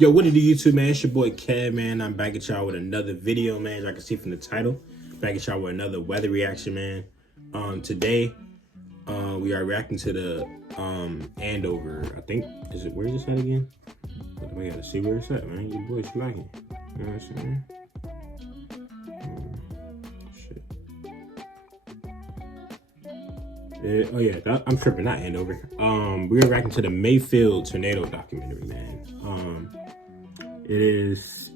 Yo, what it do, YouTube, man? It's your boy Kev, man. I'm back at y'all with another video, man. As I can see from the title, back at y'all with another weather reaction, man. Today, we are reacting to the Andover. I think where is this at again? We gotta see where it's at, man. Your boy's slacking. You know what I'm saying? Shit. Oh yeah, I'm tripping, not Andover. We are reacting to the Mayfield tornado documentary, man. It is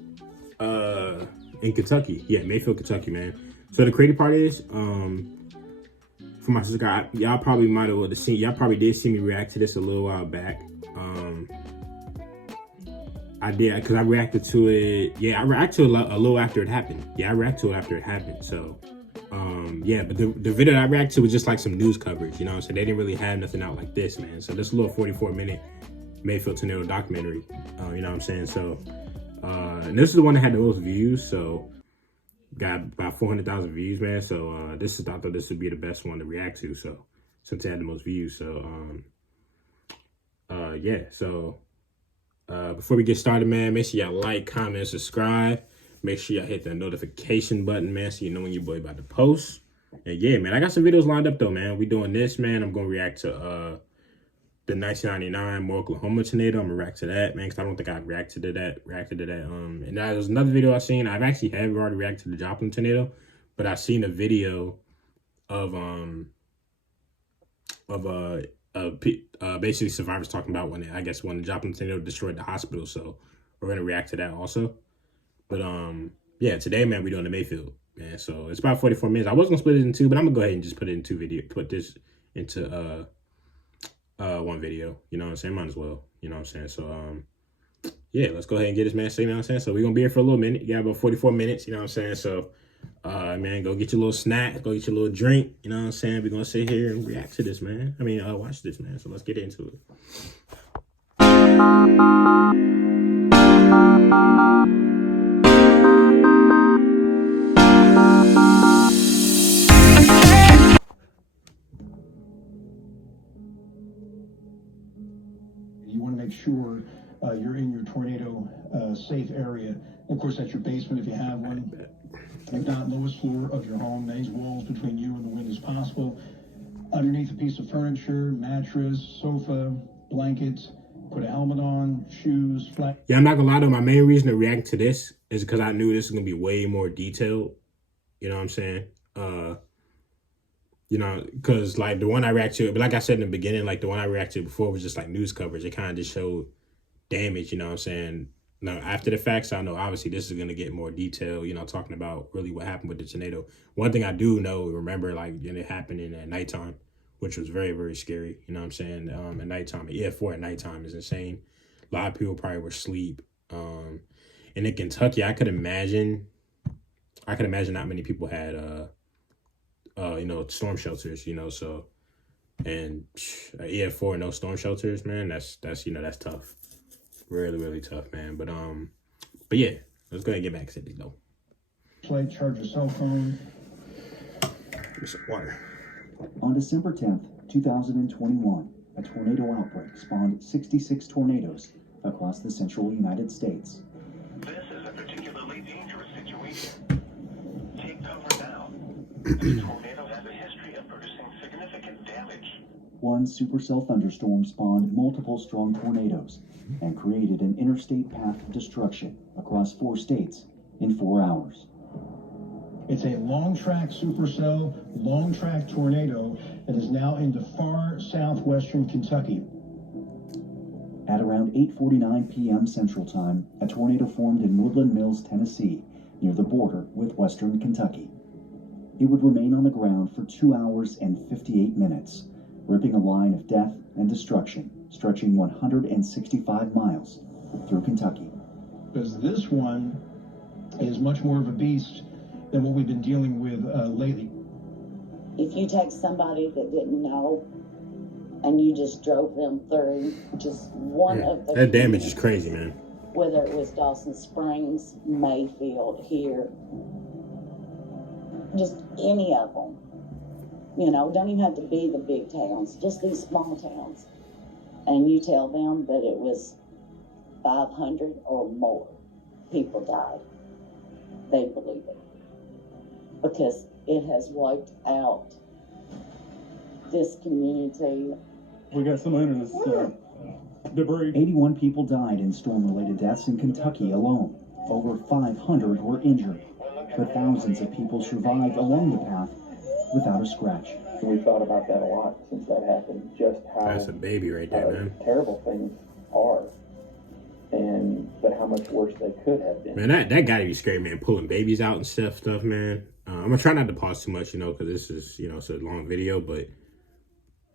in Kentucky. Yeah, Mayfield, Kentucky, man. So the crazy part is, for my sister, y'all probably might have seen, y'all probably did see me react to this a little while back. I did, because I reacted to it. Yeah, I reacted to it a little after it happened. Yeah, I reacted to it after it happened. So, yeah, but the video that I reacted to was just like some news coverage, you know? So they didn't really have nothing out like this, man. So this little 44-minute Mayfield tornado documentary, you know what I'm saying? So, and this is the one that had the most views, so got about 400,000 views, man. So I thought this would be the best one to react to. So since it had the most views, so yeah. So before we get started, man, make sure y'all like, comment, subscribe. Make sure y'all hit the notification button, man, so you know when your boy about to post. And yeah, man, I got some videos lined up though, man. We doing this, man. I'm gonna react to the 1999 Oklahoma tornado. I'm gonna react to that, man, because I don't think I reacted to that. And there's another video I've seen. I've actually already reacted to the Joplin tornado, but I've seen a video of basically survivors talking about when the Joplin tornado destroyed the hospital. So we're gonna react to that also. But yeah, today, man, we're doing the Mayfield, man. So it's about 44 minutes. I was gonna split it in two, but I'm gonna go ahead and just put it in two videos. Put this into one video, you know what I'm saying? Might as well, you know what I'm saying? So yeah, let's go ahead and get this, man. So you know what I'm saying? So we're gonna be here for a little minute. You got about 44 minutes, you know what I'm saying? So man, go get your little snack, go get your little drink, you know what I'm saying? We're gonna sit here and react to this, man. I mean, watch this, man. So let's get into it. You want to make sure you're in your tornado safe area. Of course, that's your basement if you have one. If not, lowest floor of your home, as walls between you and the wind as possible. Underneath a piece of furniture, mattress, sofa, blankets. Put a helmet on, shoes, flat. Yeah, I'm not gonna lie though, my main reason to react to this is because I knew this was gonna be way more detailed. You know what I'm saying? You know, because like the one I reacted to, but like I said in the beginning, like the one I reacted to before was just like news coverage. It kind of just showed damage, you know what I'm saying? Now, after the facts, I know obviously this is going to get more detail, you know, talking about really what happened with the tornado. One thing I do remember, like, and it happened at nighttime, which was very, very scary, you know what I'm saying? At nighttime, EF4 at nighttime is insane. A lot of people probably were asleep. And in Kentucky, I could imagine not many people had, you know, storm shelters, you know, so, and EF4, no storm shelters, man, that's, you know, that's tough. Really, really tough, man. But yeah, let's go ahead and get back to it, though. Plate, charge your cell phone. Give some water. On December 10th, 2021, a tornado outbreak spawned 66 tornadoes across the central United States. This is a particularly dangerous situation. Take cover now. This tornado has a history of producing significant damage. One supercell thunderstorm spawned multiple strong tornadoes and created an interstate path of destruction across 4 states in 4 hours. It's a long-track supercell, long-track tornado that is now into far southwestern Kentucky. At around 8:49 p.m. Central Time, a tornado formed in Woodland Mills, Tennessee, near the border with western Kentucky. It would remain on the ground for 2 hours and 58 minutes, ripping a line of death and destruction stretching 165 miles through Kentucky. Because this one is much more of a beast than what we've been dealing with lately. If you take somebody that didn't know and you just drove them through just one of the... That damage is crazy, man. Whether it was Dawson Springs, Mayfield, here, just any of them. You know, don't even have to be the big towns, just these small towns. And you tell them that it was 500 or more people died. They believe it. Because it has wiped out this community. We got some under this debris. 81 people died in storm-related deaths in Kentucky alone. Over 500 were injured, but thousands of people survived along the path without a scratch. We thought about that a lot since that happened, just how That's a baby right there, man. terrible things are, but how much worse they could have been. Man, that gotta be scary, man. Pulling babies out and stuff, man. I'm gonna try not to pause too much, because this is, it's a long video, but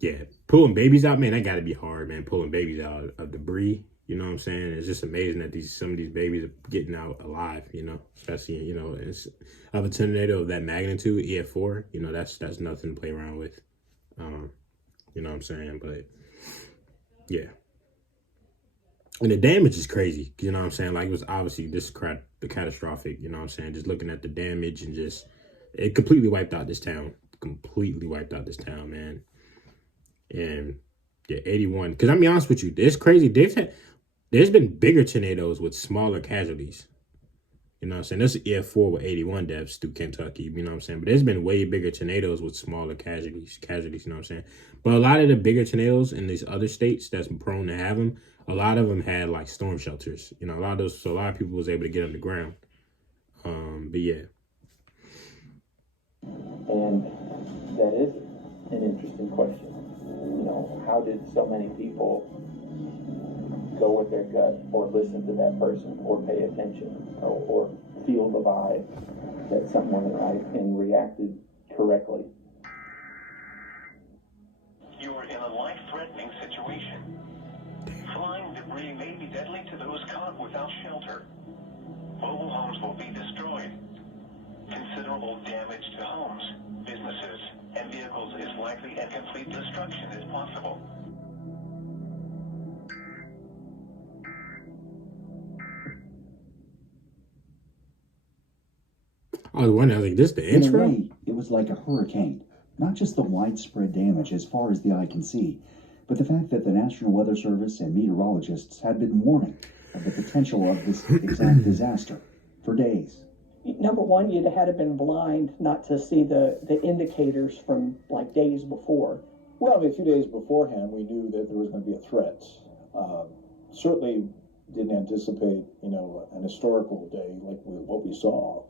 yeah, pulling babies out, man, that gotta be hard, man. Pulling babies out of debris, you know what I'm saying? It's just amazing that some of these babies are getting out alive, especially, it's of a tornado of that magnitude, EF4, that's nothing to play around with. You know what I'm saying? But yeah. And the damage is crazy, you know what I'm saying? Like, it was obviously the catastrophic, you know what I'm saying? Just looking at the damage and it completely wiped out this town. Completely wiped out this town, man. And yeah, 81. Because I'm be honest with you, it's crazy. There's been bigger tornadoes with smaller casualties. You know what I'm saying? There's an EF4 with 81 deaths through Kentucky, you know what I'm saying? But there's been way bigger tornadoes with smaller casualties, you know what I'm saying? But a lot of the bigger tornadoes in these other states that's prone to have them, a lot of them had like storm shelters. A lot of people was able to get underground. But yeah. And that is an interesting question. How did so many people go with their gut or listen to that person or pay attention or feel the vibe that someone right and reacted correctly? You are in a life-threatening situation. Flying debris may be deadly to those caught without shelter. Mobile homes will be destroyed. Considerable damage to homes, businesses, and vehicles is likely, and complete destruction is possible. I was wondering, this the intro? In a way, it was like a hurricane. Not just the widespread damage as far as the eye can see, but the fact that the National Weather Service and meteorologists had been warning of the potential of this exact disaster for days. Number one, you'd had to been blind not to see the indicators from like days before. Well, a few days beforehand, we knew that there was going to be a threat. Certainly didn't anticipate, an historical day like what we saw.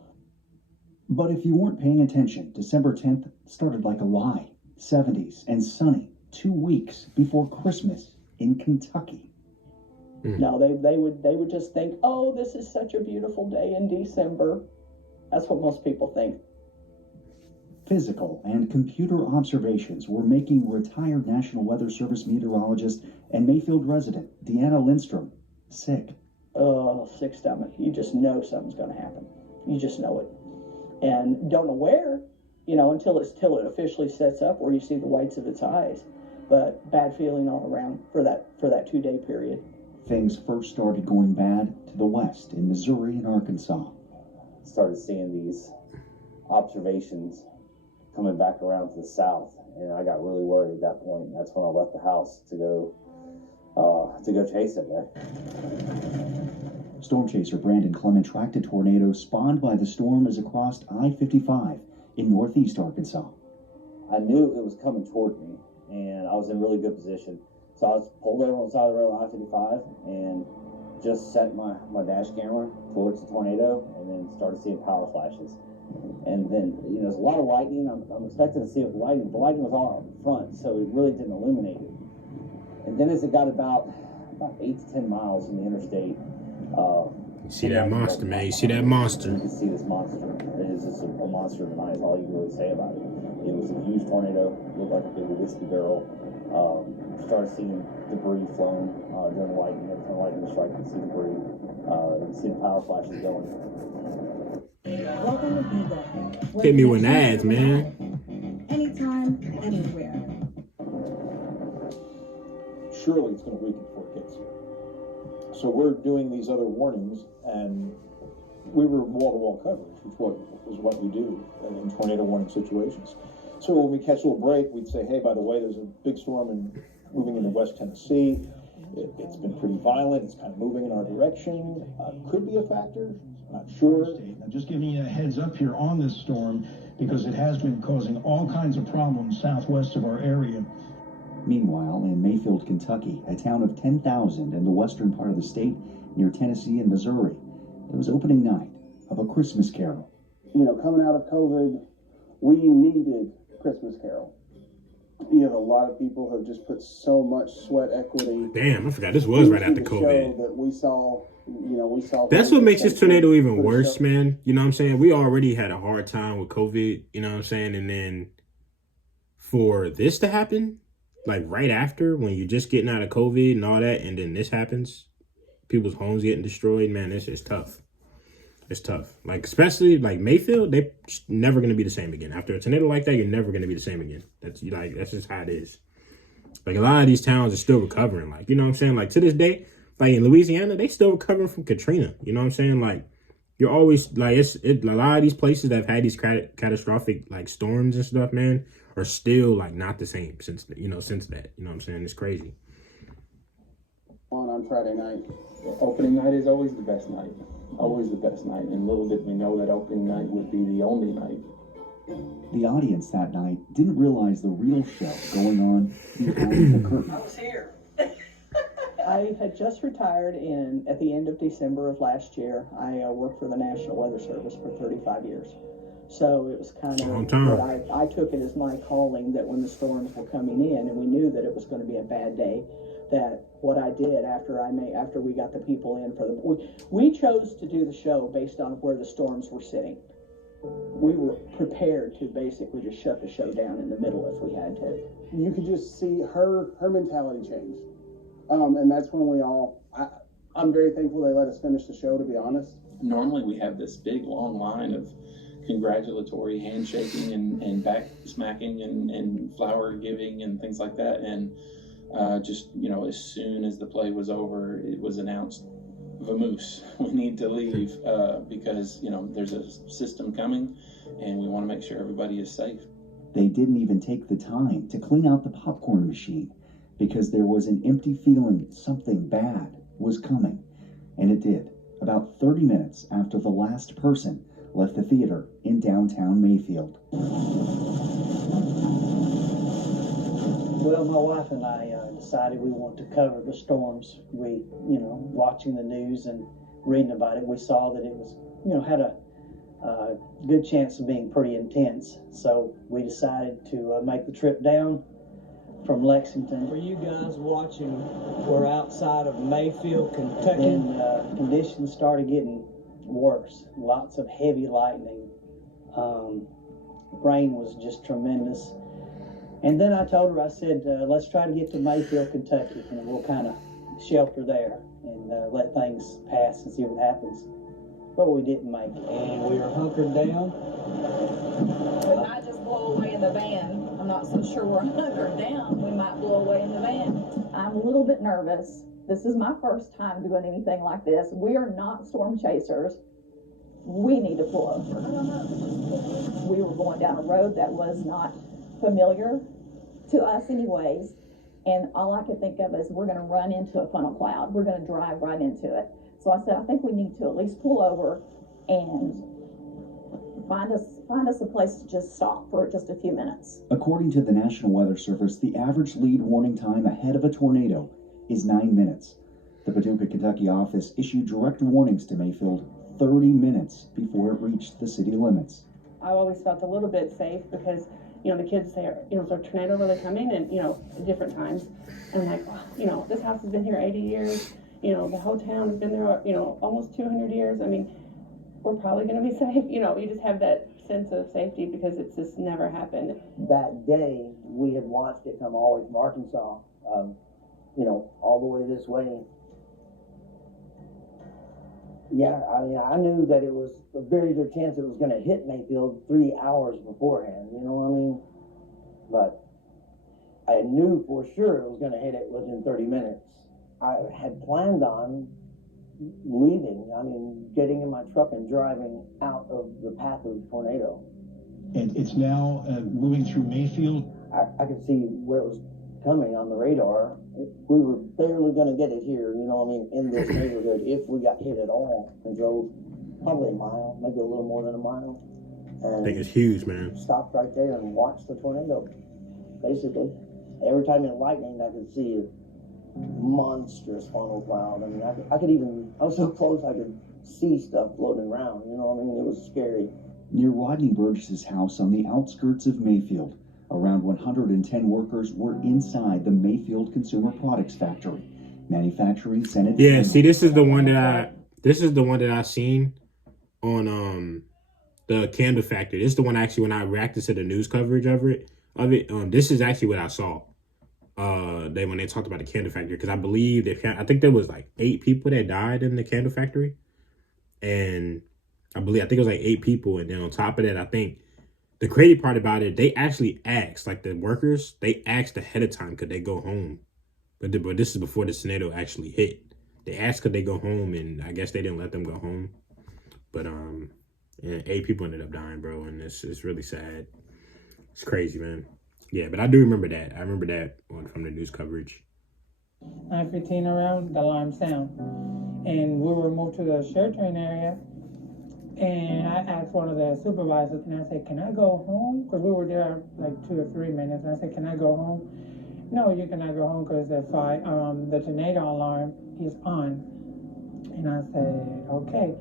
But if you weren't paying attention, December 10th started like a lie. 70s and sunny, 2 weeks before Christmas in Kentucky. No, they would just think, oh, this is such a beautiful day in December. That's what most people think. Physical and computer observations were making retired National Weather Service meteorologist and Mayfield resident Deanna Lindstrom sick. Oh, sick stomach. You just know something's going to happen. You just know it. And don't know where, until it officially sets up where you see the whites of its eyes. But bad feeling all around for that 2-day period. Things first started going bad to the west in Missouri and Arkansas. Started seeing these observations coming back around to the south, and I got really worried at that point. That's when I left the house to go chase it. Storm chaser Brandon Clement tracked a tornado spawned by the storm as it crossed I-55 in northeast Arkansas. I knew it was coming toward me, and I was in really good position. So I was pulled over on the side of the road on I-55 and just set my dash camera towards the tornado, and then started seeing power flashes. And then, there's a lot of lightning. I'm expecting to see it with lightning. The lightning was all out front, so it really didn't illuminate it. And then as it got about 8 to 10 miles from the interstate, you see that monster, man. You see that monster. You can see this monster. It is just a monster of the night is all you can really say about it. It was a huge tornado. Looked like a big whiskey barrel. Started seeing debris flowing during the lightning. Every time the lightning was striking, you can see debris. You can see the power flashes going. Welcome to Be Hit me with ads, man. Anytime, anywhere. Surely it's going to weaken before it gets here. So we're doing these other warnings, and we were wall-to-wall coverage, which was what we do in tornado warning situations. So when we catch a little break, we'd say, hey, by the way, there's a big storm moving into West Tennessee. It's been pretty violent. It's kind of moving in our direction. Could be a factor. Not sure. Now, just giving you a heads up here on this storm because it has been causing all kinds of problems southwest of our area. Meanwhile, in Mayfield, Kentucky, a town of 10,000 in the western part of the state near Tennessee and Missouri, it was opening night of A Christmas Carol. You know, coming out of COVID, we needed Christmas Carol. You know, a lot of people have just put so much sweat equity. Damn, I forgot this was right after COVID. That we saw, we saw. That's what makes this tornado even worse, man. You know what I'm saying? We already had a hard time with COVID, you know what I'm saying? And then for this to happen, like right after, when you're just getting out of COVID and all that, and then this happens, people's homes getting destroyed, man, this is tough. It's tough. Like, especially like Mayfield, they never going to be the same again. After a tornado like that, you're never going to be the same again. That's just how it is. Like, a lot of these towns are still recovering. Like, you know what I'm saying? Like, to this day, like in Louisiana, they still recovering from Katrina. You know what I'm saying? Like, you're always like, a lot of these places that have had these catastrophic like storms and stuff, man, are still like not the same since that. You know what I'm saying? It's crazy. On Friday night. Opening night is always the best night. Always the best night. And little did we know that opening night would be the only night. The audience that night didn't realize the real show going on behind the curtain. I was here. I had just retired at the end of December of last year. I worked for the National Weather Service for 35 years. So it was kind of what I took it as my calling, that when the storms were coming in and we knew that it was going to be a bad day, that what I did after we got the people in for we chose to do the show based on where the storms were sitting. We were prepared to basically just shut the show down in the middle if we had to. You could just see her mentality change. And that's when I'm very thankful they let us finish the show, to be honest. Normally we have this big long line of congratulatory handshaking and back smacking and flower giving and things like that. And just, as soon as the play was over, it was announced, vamoose, we need to leave because, there's a system coming and we want to make sure everybody is safe. They didn't even take the time to clean out the popcorn machine because there was an empty feeling something bad was coming. And it did, about 30 minutes after the last person left the theater in downtown Mayfield. Well, my wife and I decided we wanted to cover the storms. We, watching the news and reading about it, we saw that it was, had a good chance of being pretty intense. So we decided to make the trip down from Lexington. For you guys watching, we're outside of Mayfield, Kentucky. And conditions started getting worse. Lots of heavy lightning. Rain was just tremendous. And then I told her, I said, let's try to get to Mayfield, Kentucky, and we'll kind of shelter there and let things pass and see what happens. But we didn't make it. And we were hunkered down. We might just blow away in the van. I'm not so sure we're hunkered down. We might blow away in the van. I'm a little bit nervous. This is my first time doing anything like this. We are not storm chasers. We need to pull over. We were going down a road that was not familiar to us anyways, and all I could think of is we're going to run into a funnel cloud. We're going to drive right into it. So I said, I think we need to at least pull over and find us a place to just stop for just a few minutes. According to the National Weather Service, the average lead warning time ahead of a tornado is 9 minutes. The Paducah, Kentucky office issued direct warnings to Mayfield 30 minutes before it reached the city limits. I always felt a little bit safe because the kids say, is there a tornado really coming? And, at different times. And I'm like, this house has been here 80 years. The whole town has been there, almost 200 years. I mean, we're probably going to be safe. You just have that sense of safety because it's just never happened. That day, we had watched it come all the way from Arkansas, all the way this way. Yeah, I knew that it was a very good chance it was going to hit Mayfield 3 hours beforehand, you know what I mean? But I knew for sure it was going to hit it within 30 minutes. I had planned on leaving, getting in my truck and driving out of the path of the tornado. And it's now moving through Mayfield. I could see where it was coming on the radar. We were barely going to get it here, you know what I mean, in this neighborhood, if we got hit at all, and drove probably a mile, maybe a little more than a mile. And I think it's huge, man. stopped right there and watched the tornado, basically. Every time it lightninged, I could see a monstrous funnel cloud. I mean, I was so close I could see stuff floating around, you know what I mean? It was scary. Near Rodney Burgess's house on the outskirts of Mayfield, around 110 workers were inside the Mayfield Consumer Products Factory, manufacturing Senate. Yeah, see, this is the one that I seen on the Candle Factory. This is the one actually when I reacted to the news coverage of it. This is actually what I saw. When they talked about the Candle Factory, because I think there was like 8 people that died in the Candle Factory, and I think it was like 8 people, and then on top of that, I think the crazy part about it, they actually asked, like the workers, they asked ahead of time could they go home, but this is before the tornado actually hit. They asked could they go home, and I guess they didn't let them go home. But and 8 people ended up dying, bro, and it's really sad. It's crazy, man. Yeah, but I do remember that. I remember that one from the news coverage. 9:15 around, the alarm sound, and we were moved to the sheltering area. And I asked one of the supervisors, and I said, "Can I go home?" Because we were there like 2 or 3 minutes. And I said, "Can I go home?" "No, you cannot go home because the tornado alarm is on." And I said, "Okay.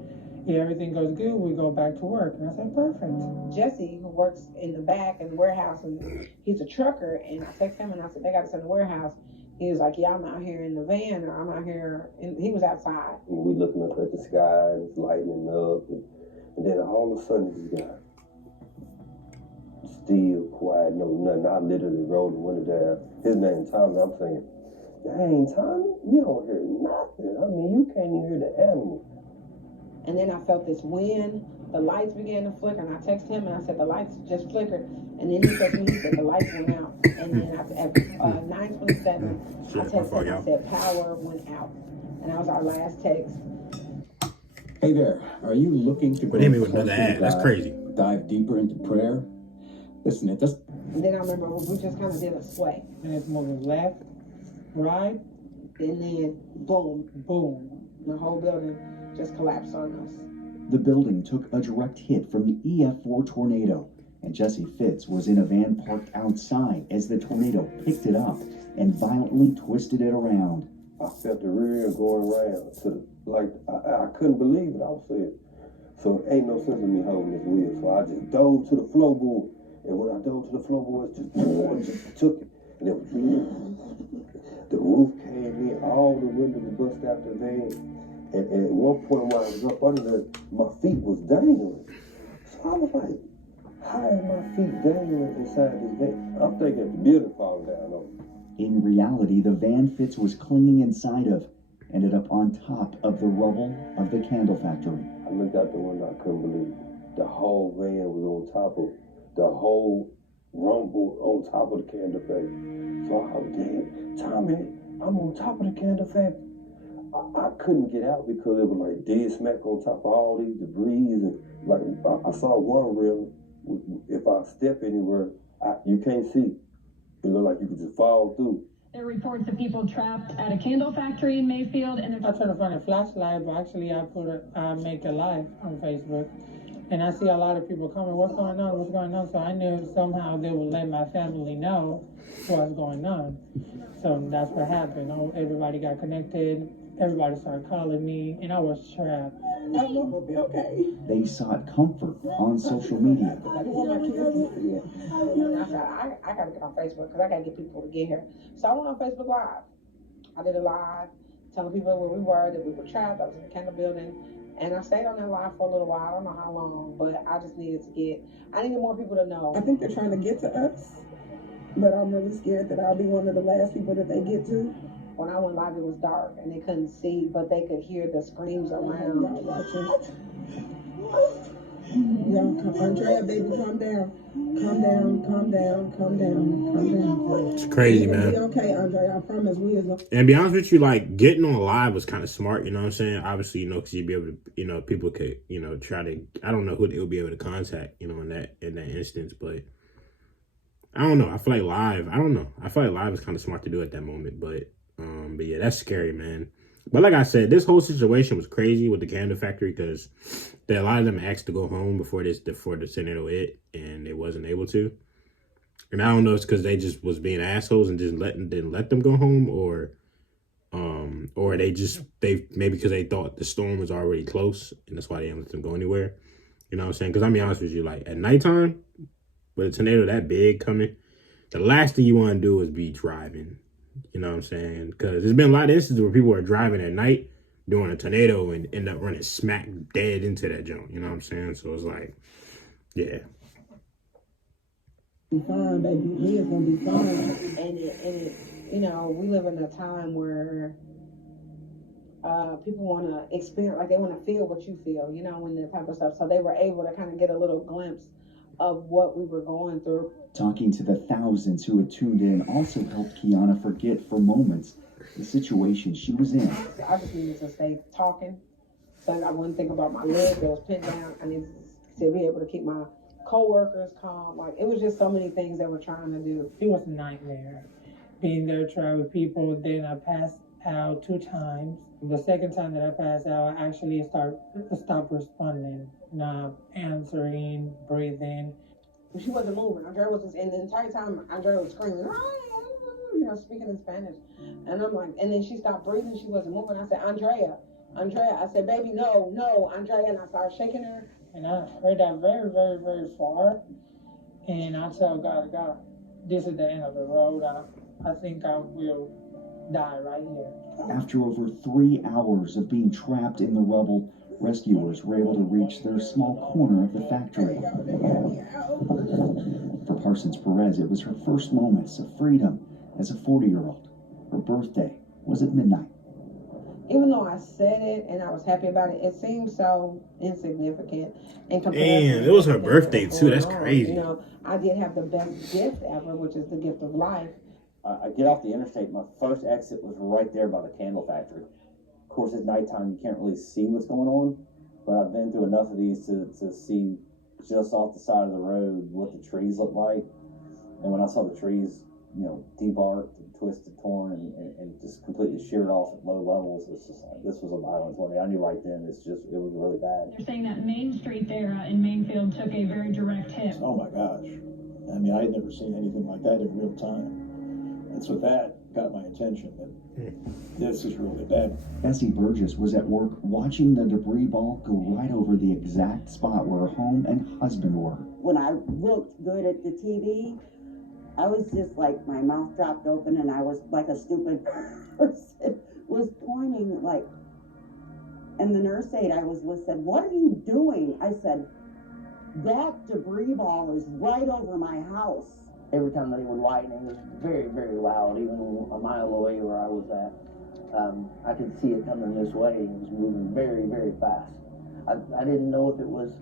If everything goes good, we go back to work." And I said, "Perfect." Jesse, who works in the back in the warehouse, and he's a trucker, and I texted him and I said, "They got us in the warehouse." He was like, "Yeah, I'm out here in the van, or I'm out here," and he was outside. And we looking up at the sky, and it's lightening up, and then all of a sudden this guy, still quiet, no nothing. I literally rolled the window down. His name Tommy. I'm saying, "Dang, Tommy, you don't hear nothing. I mean, you can't even hear the animal." And then I felt this wind. The lights began to flicker, and I texted him and I said, "The lights just flickered." And then he said to me, he said, "The lights went out." And then at 9:27, I texted him, I said, "Power went out." And that was our last text. Hey there, are you looking to That's crazy. Dive deeper into prayer? Listen, it just... And then I remember we just kind of did a sway. And it's moving left, right, and then boom, boom. The whole building just collapsed on us. The building took a direct hit from the EF4 tornado, and Jesse Fitz was in a van parked outside as the tornado picked it up and violently twisted it around. I felt the rear going around to I couldn't believe it. I was saying, so ain't no sense in me holding this wheel. So I just dove to the floorboard, and when I dove to the floorboard, it just took it, and it was the roof came in, all the windows bust out the van, and at one point when I was up under there, my feet was dangling. So I was like, how is my feet dangling inside this van? I'm thinking the building falling down on me. In reality, the van Fitz was clinging inside of ended up on top of the rubble of the Candle Factory. I looked out the window, I couldn't believe it. The whole van was on top of the whole rumble on top of the Candle Factory. So I was damn, Tommy, I'm on top of the Candle Factory. I couldn't get out because it was like dead smack on top of all these debris, and like I saw one railing. If I step anywhere, you can't see. It looked like you could just fall through. There are reports of people trapped at a candle factory in Mayfield, and I try to find a flashlight, but actually I make a live on Facebook, and I see a lot of people coming. What's going on? What's going on? So I knew somehow they would let my family know what's going on. So that's what happened. Everybody got connected. Everybody started calling me, and I was trapped. I know we'll be okay. They sought comfort on social media. I want my kids to see it. And I said, I got to get on Facebook because I got to get people to get here. So I went on Facebook Live. I did a live telling people where we were, that we were trapped. I was in the Candle building. And I stayed on that live for a little while. I don't know how long, but I just needed more people to know. I think they're trying to get to us, but I'm really scared that I'll be one of the last people that they get to. When I went live, it was dark and they couldn't see, but they could hear the screams around. Yo, Andrea, baby, calm down. Calm down, calm down, calm down, calm down. It's crazy, man. Be okay, Andrea, I promise we is. And to be honest with you, like, getting on live was kind of smart, you know what I'm saying? Obviously, because you'd be able to, people could, try to, I don't know who they'll be able to contact, in that instance, but I don't know. I feel like live. I don't know. I feel like live is kind of smart to do at that moment, but yeah, that's scary, man. But like I said, this whole situation was crazy with the candle factory because a lot of them asked to go home before the tornado hit, and they wasn't able to. And I don't know if it's because they just was being assholes and just didn't let them go home, or they maybe because they thought the storm was already close and that's why they didn't let them go anywhere. You know what I'm saying? Because I'll be honest with you, like at nighttime with a tornado that big coming, the last thing you want to do is be driving. You know what I'm saying? Because there's been a lot of instances where people are driving at night during a tornado and end up running smack dead into that joint. You know what I'm saying? So it's like, yeah. Be fine, baby. He is gonna be fine. And you know, we live in a time where people want to experience, like they want to feel what you feel, you know, when the type of stuff. So they were able to kind of get a little glimpse of what we were going through. Talking to the thousands who had tuned in also helped Kiana forget for moments the situation she was in. I just needed to stay talking, so I wouldn't think about my leg that was pinned down. I needed to be able to keep my co-workers calm. Like, it was just so many things that we're trying to do. It was a nightmare being there trying with people. Then I passed out 2 times. The second time that I passed out, I actually stopped responding, not answering, breathing. She wasn't moving. Andrea was just, and the entire time Andrea was screaming, you know, speaking in Spanish. And I'm like, and then she stopped breathing. She wasn't moving. I said, Andrea. I said, baby, no, Andrea. And I started shaking her. And I heard that very, very, very far. And I tell God, this is the end of the road. I think I will die right here. After over 3 hours of being trapped in the rubble, rescuers were able to reach their small corner of the factory. For Parsons Perez, it was her first moments of freedom as a 40-year-old. Her birthday was at midnight. Even though I said it and I was happy about it, it seemed so insignificant in comparison. Damn, it was her birthday too. That's crazy. You know, I did have the best gift ever, which is the gift of life. I get off the interstate. My first exit was right there by the candle factory. Of course, it's nighttime. You can't really see what's going on. But I've been through enough of these to see just off the side of the road what the trees look like. And when I saw the trees, you know, debarked and twisted, torn, and just completely sheared off at low levels, it's just like, this was a violent tornado. I knew right then it was really bad. They're saying that Main Street there in Mayfield took a very direct hit. Oh my gosh. I mean, I had never seen anything like that in real time. And so that got my attention, that this is really bad. Bessie Burgess was at work watching the debris ball go right over the exact spot where her home and husband were. When I looked good at the TV, I was just like, my mouth dropped open and I was like a stupid person, was pointing like, and the nurse aide I was with said, what are you doing? I said, that debris ball is right over my house. Every time that it would lighten, it was very, very loud, even a mile away where I was at. I could see it coming this way. It was moving very, very fast. I didn't know if it was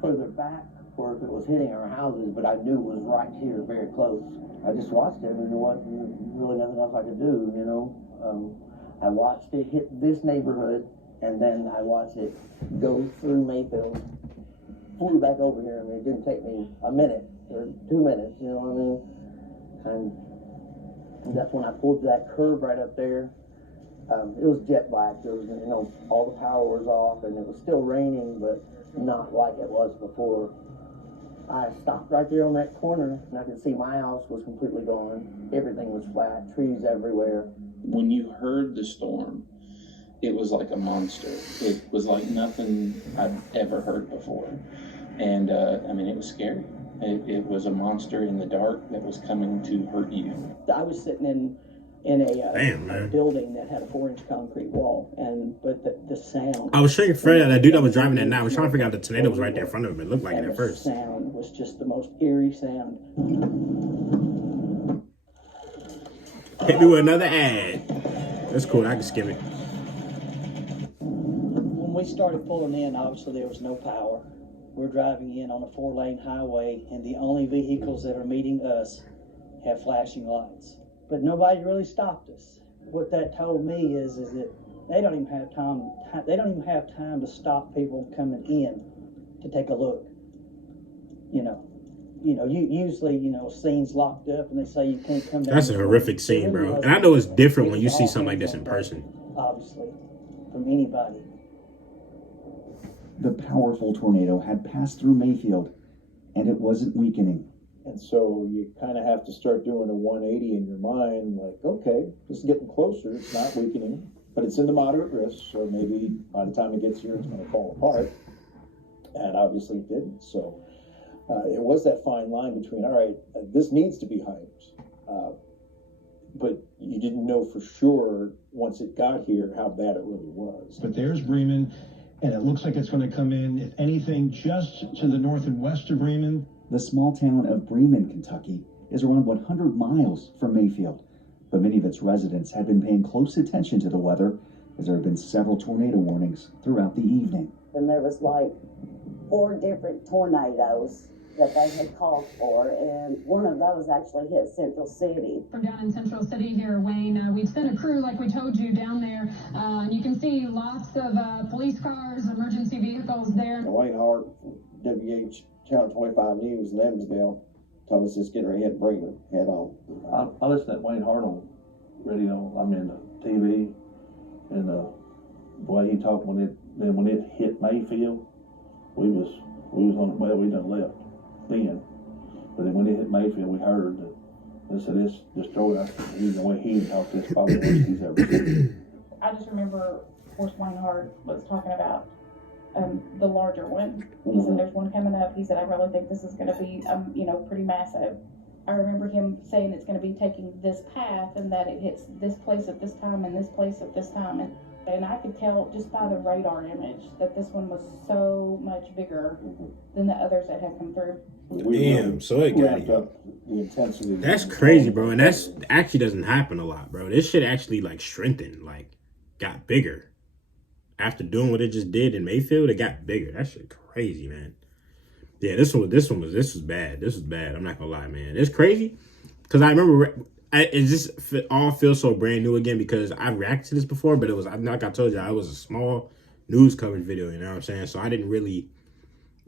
further back or if it was hitting our houses, but I knew it was right here, very close. I just watched it, and there wasn't really nothing else I could do, you know. I watched it hit this neighborhood, and then I watched it go through Mayfield, flew back over here. I mean, it didn't take me a minute or 2 minutes, you know what I mean? And that's when I pulled that curve right up there. It was jet black. There was, you know, all the power was off, and it was still raining, but not like it was before. I stopped right there on that corner, and I could see my house was completely gone. Everything was flat, trees everywhere. When you heard the storm, it was like a monster. It was like nothing I'd ever heard before. And, I mean, it was scary. It was a monster in the dark that was coming to hurt you. I was sitting in a building that had a 4-inch concrete wall, but the sound. I was showing Fred that dude that was driving that night. I was trying to figure out the tornado was right there in front of him. It looked like it at first. The sound was just the most eerie sound. Hit me with another ad. That's cool. I can skip it. When we started pulling in, obviously there was no power. We're driving in on a 4-lane highway, and the only vehicles that are meeting us have flashing lights. But nobody really stopped us. What that told me is that they don't even have time. They don't even have time to stop people coming in to take a look. You know, usually, scenes locked up and they say you can't come down. That's a horrific scene, bro. And I know it's different when you see something like this in person. Obviously, from anybody. The powerful tornado had passed through Mayfield, and it wasn't weakening. And so you kind of have to start doing a 180 in your mind, like, okay, this is getting closer. It's not weakening, but it's in the moderate risk. So maybe by the time it gets here, it's going to fall apart. And obviously it didn't. So it was that fine line between, all right, this needs to be higher. But you didn't know for sure once it got here how bad it really was. But there's Bremen, and it looks like it's going to come in, if anything, just to the north and west of Bremen. The small town of Bremen, Kentucky, is around 100 miles from Mayfield, but many of its residents had been paying close attention to the weather as there have been several tornado warnings throughout the evening. And there was like 4 different tornadoes that they had called for, and one of those actually hit Central City. From down in Central City here, Wayne, we've sent a crew, like we told you, down there, and you can see lots of police cars, emergency vehicles there. Wayne Hart, WH Channel 25 News in Evansville, told us it's getting ready to hit Bremen head on. I listened to Wayne Hart on radio, the TV, and the way he talked when it hit Mayfield, we was on, well, we done left then, but then when it hit Mayfield, we heard that they said it's destroyed us. The way he talked, this probably the worst he's ever seen. I just remember, of course, Wayne Hart was talking about the larger one. He said there's one coming up. He said, I really think this is going to be, pretty massive. I remember him saying it's going to be taking this path and that it hits this place at this time and this place at this time. And I could tell just by the radar image that this one was so much bigger than the others that had come through. Damn, so it got up the intensity. That's crazy, bro. And that's actually doesn't happen a lot, bro. This shit actually strengthened, got bigger. After doing what it just did in Mayfield, it got bigger. That shit crazy, man. Yeah, this was bad. This was bad. I'm not gonna lie, man. It's crazy because I remember it just all feels so brand new again because I reacted to this before, but it was like I told you, it was a small news coverage video. You know what I'm saying? So I didn't really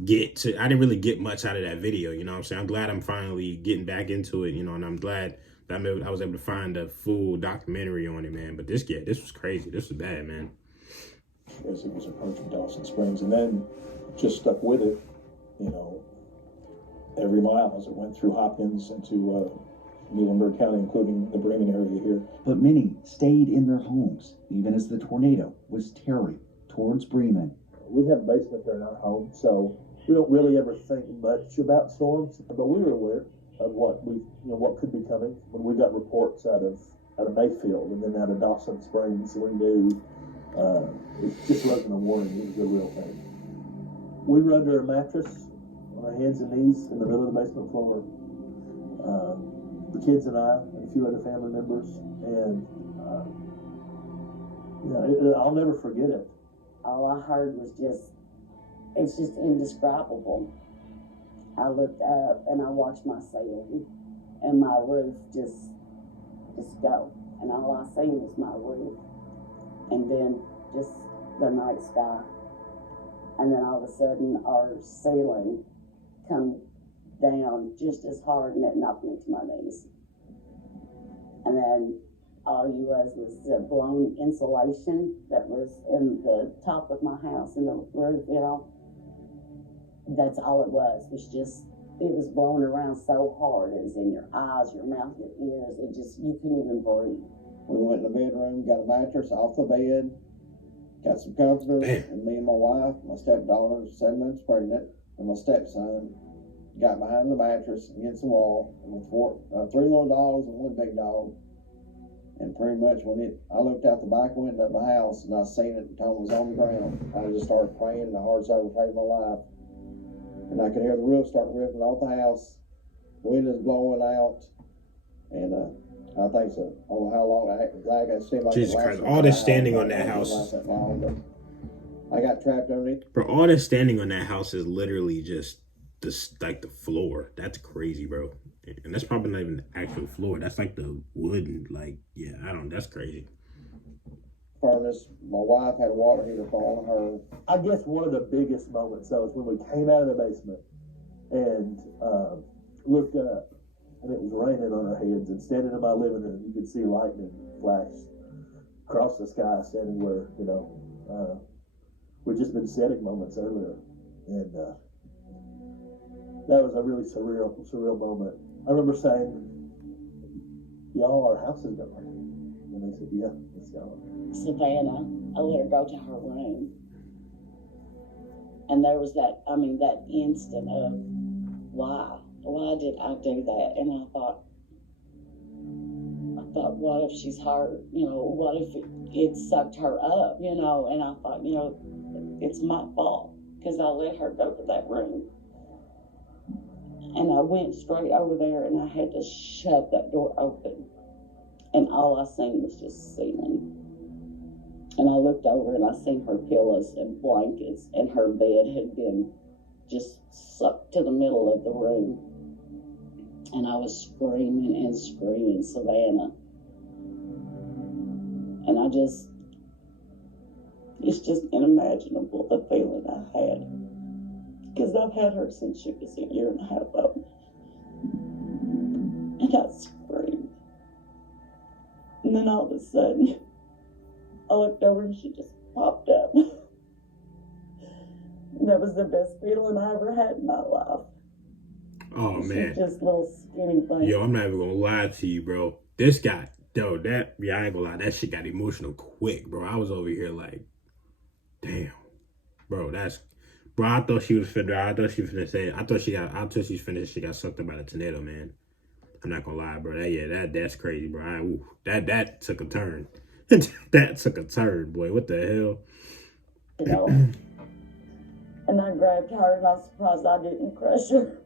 get much out of that video. You know what I'm saying? I'm glad I'm finally getting back into it. You know, and I'm glad that I was able to find a full documentary on it, man. But this was crazy. This was bad, man. As it was approaching Dawson Springs, and then just stuck with it, every mile as it went through Hopkins into Muhlenberg County, including the Bremen area here. But many stayed in their homes, even as the tornado was tearing towards Bremen. We have a basement there in our home, so we don't really ever think much about storms, but we were aware of what could be coming when we got reports out of Mayfield and then out of Dawson Springs. We knew it just wasn't a warning; it was a real thing. We were under a mattress on our hands and knees in the middle of the basement floor. The kids and I and a few other family members, and I'll never forget it. All I heard was it's just indescribable. I looked up and I watched my ceiling and my roof just go. And all I seen was my roof. And then just the night sky. And then all of a sudden our ceiling come down just as hard and it knocked me to my knees. And then all you was the blown insulation that was in the top of my house in the roof, That's all it was was blowing around so hard. It was in your eyes, your mouth, your ears. You couldn't even breathe. We went in the bedroom, got a mattress off the bed, got some comforters, and me and my wife, my stepdaughter, 7 months pregnant, and my stepson got behind the mattress against the wall with 3 little dogs and 1 big dog. And pretty much I looked out the back window of the house and I seen it and Tom was on the ground. I just started praying the hardest I ever prayed in my life. And I could hear the roof starting ripping off the house, windows blowing out, and I think so. I don't know how long it seemed like. Jesus Christ! All this standing on that house. I got trapped underneath. Bro, all this standing on that house is literally just the floor. That's crazy, bro. And that's probably not even the actual floor. That's like the wood and that's crazy. Furnace. My wife had a water heater fall on her. I guess one of the biggest moments though is when we came out of the basement and looked up, and it was raining on our heads. And standing in my living room, you could see lightning flash across the sky, standing where, you know, we'd just been setting moments earlier. And that was a really surreal moment. I remember saying, y'all, our house is gone. And they said, yeah, it's gone. Savannah, I let her go to her room. And there was that instant of, why did I do that? And I thought, what if she's hurt? You know, what if it sucked her up? You know, and I thought, you know, it's my fault because I let her go to that room. And I went straight over there and I had to shut that door open. And all I seen was just ceiling. And I looked over and I seen her pillows and blankets, and her bed had been just sucked to the middle of the room. And I was screaming and screaming, Savannah. And it's just unimaginable, the feeling I had. Because I've had her since she was a year and a half old. And I screamed. And then all of a sudden, I looked over and she just popped up. That was the best feeling I ever had in my life. Oh, man. Just little skinny thing. Yo, I'm not even gonna lie to you, bro. This guy, I ain't gonna lie, that shit got emotional quick, bro. I was over here like, damn. Bro, I thought she was finna say, she got sucked up by the tornado, man. I'm not gonna lie, bro. That's crazy, bro. That took a turn. That took a turn, boy. What the hell? You know, and I grabbed her and I was surprised I didn't crush her.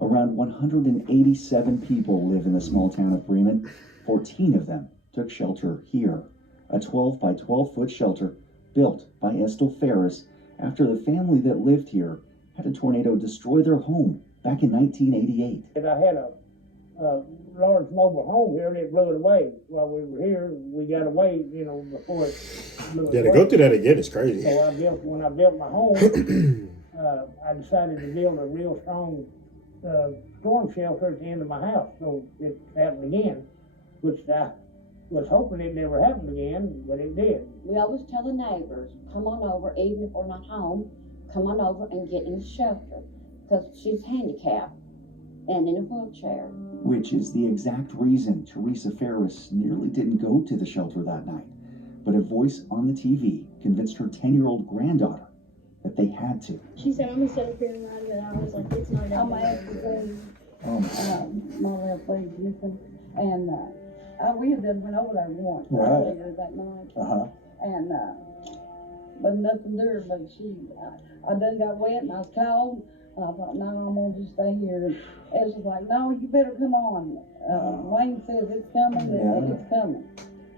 Around 187 people live in the small town of Bremen. 14 of them took shelter here, a 12 by 12 foot shelter built by Estelle Ferris after the family that lived here had a tornado destroy their home back in 1988. I had a large mobile home here and it blew it away. While we were here, we got away, you know, before it blew it away. To go through that again is crazy. So when I built my home, I decided to build a real strong storm shelter at the end of my house. So it happened again, which I was hoping it never happened again, but it did. We always tell the neighbors, come on over, even if we're not home, come on over and get in the shelter, because she's handicapped and in a wheelchair. Which is the exact reason Teresa Ferris nearly didn't go to the shelter that night. But a voice on the TV convinced her 10-year-old granddaughter that they had to. She said, I'm going to sit up here and ride it. I was like, it's not I'm actually, my left leg's missing. And we had done went over there once earlier that night. And, but nothing there, but I done got wet and I was cold. I thought, no, I'm going to just stay here. And it was like, no, you better come on. Wayne says it's coming, it's coming.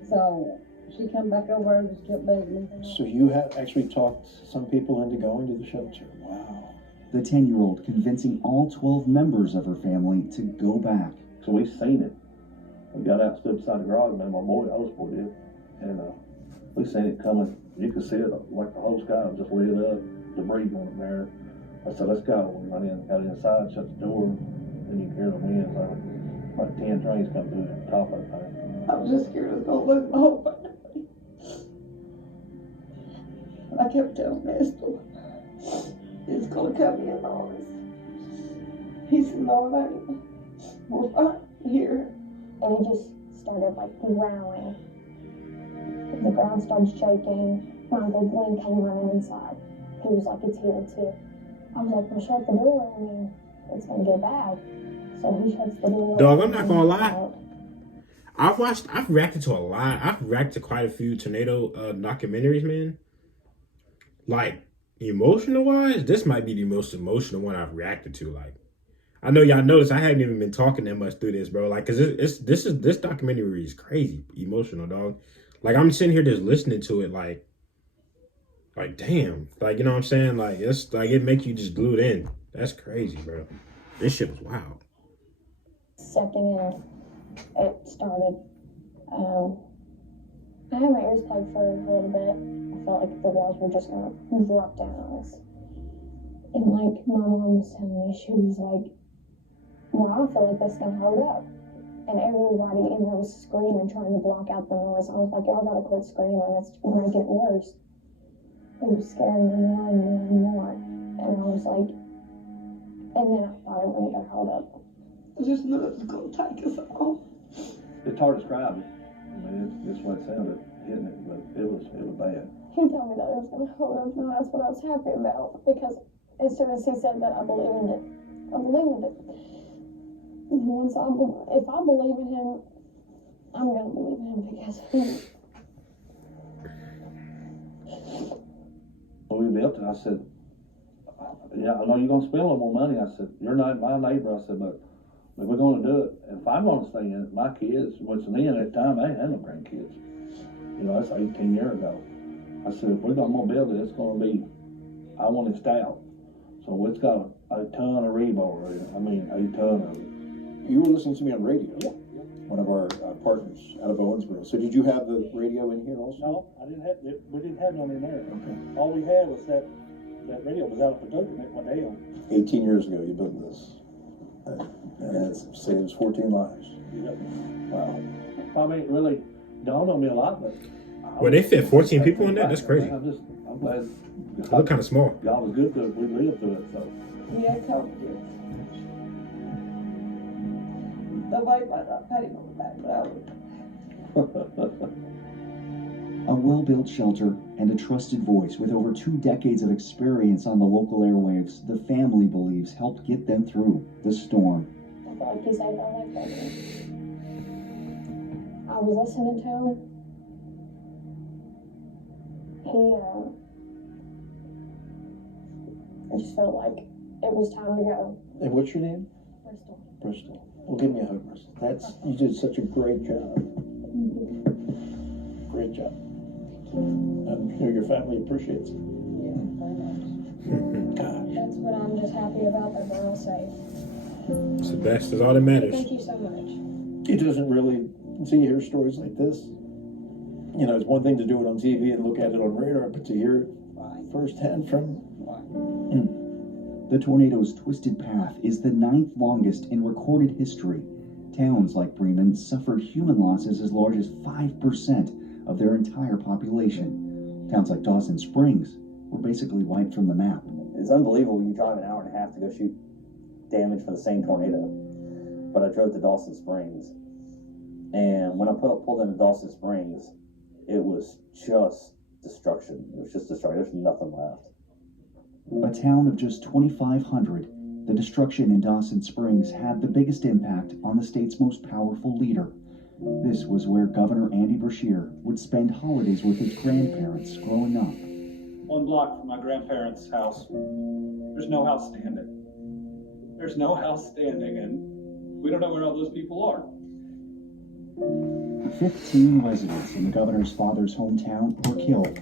So she come back over and just kept begging me. So you have actually talked some people into going to the shelter. Wow. The 10-year-old convincing all 12 members of her family to go back. So we seen it. We got out, stood beside the garage, and my boy, the host boy did. And we seen it coming. You could see it like the whole sky was just lit up, debris going there. I said, let's go. We run in, got inside, shut the door, and you can hear the winds like 10 trains come through the top of that thing. I was just scared I was going to lose my whole family. And I kept telling Estelle, it's going to come in on us. He said, no, it ain't. We're fine here. And he just started like growling. The ground started shaking. My Uncle Glenn came running inside. He was like, it's here too. I was like, well, shut the door. I mean, it's going to get bad. So he shuts the door. Dog, I'm not going to lie. I've reacted to a lot. I've reacted to quite a few tornado documentaries, man. Like, emotional-wise, this might be the most emotional one I've reacted to. Like, I know y'all noticed I haven't even been talking that much through this, bro. Like, cause this documentary is crazy emotional, dog. Like, I'm sitting here just listening to it, like damn, like, you know what I'm saying? Like, it's like it makes you just glued in. That's crazy, bro. This shit was wild. Second year, it started. I had my ears plugged for a little bit. I felt like the walls were just gonna drop down on us. And like my mom was telling me, she was like, well, I feel like that's gonna hold up. And everybody in there was screaming, trying to block out the noise. I was like, y'all gotta quit screaming, it's making it worse. It was scaring me more and more and more. And I was like, and then I thought it wasn't gonna hold up. I just knew it was gonna take us all. It's hard to describe it. I mean, it's what it sounded, hitting it, but it was bad. He told me that it was gonna hold up, and that's what I was happy about, because as soon as he said that, I believed in it. I believed in it. And once if I believe in him, I'm gonna believe in him, because When we built it, I said, yeah, I know you're gonna spend a little more money. I said, you're not my neighbor. I said, but if we're gonna do it, and if I'm gonna stay in it, my kids, which to me at that time, I ain't had no grandkids. You know, that's 18 years ago. I said, if we're gonna build it, it's gonna be, I want it stout. So it's got a ton of rebar in it. I mean, a ton of it. You were listening to me on radio. Yeah. One of our partners out of Owensboro. So did you have the radio in here also? No, I didn't have it. We didn't have none in there. Okay. All we had was that radio was out of production. It went down. 18 years ago, you built this. And it saves 14 lives. Yep. Wow. I mean, it really dawned on me a lot, but. Well, they fit 14 people in there? That's crazy. I'm glad. They look kind of small. God was good to we lived through it, so. Yeah, COVID did. Nobody might not pat him on the back, but I would. A well-built shelter and a trusted voice with over 2 decades of experience on the local airwaves, the family believes helped get them through the storm. I feel like he saved our life that day. I was listening to him. I just felt like it was time to go. And what's your name? Bristol. Bristol. Well, give me a hug, Bristol. You did such a great job. Great job. I'm sure your family appreciates it. Yeah, very much. That's what I'm just happy about, that we're all safe. It's the best. That's all that matters. Thank you so much. It doesn't really, see, you hear stories like this. You know, it's one thing to do it on TV and look at it on radar, but to hear it firsthand from. The tornado's twisted path is the 9th longest in recorded history. Towns like Bremen suffered human losses as large as 5% of their entire population. Towns like Dawson Springs were basically wiped from the map. It's unbelievable. You drive an hour and a half to go shoot damage for the same tornado. But I drove to Dawson Springs, and when I pulled into Dawson Springs, it was just destruction. It was just destruction. There's nothing left. A town of just 2,500, the destruction in Dawson Springs had the biggest impact on the state's most powerful leader. This was where Governor Andy Beshear would spend holidays with his grandparents growing up. 1 block from my grandparents' house, there's no house standing. There's no house standing, and we don't know where all those people are. 15 residents in the governor's father's hometown were killed.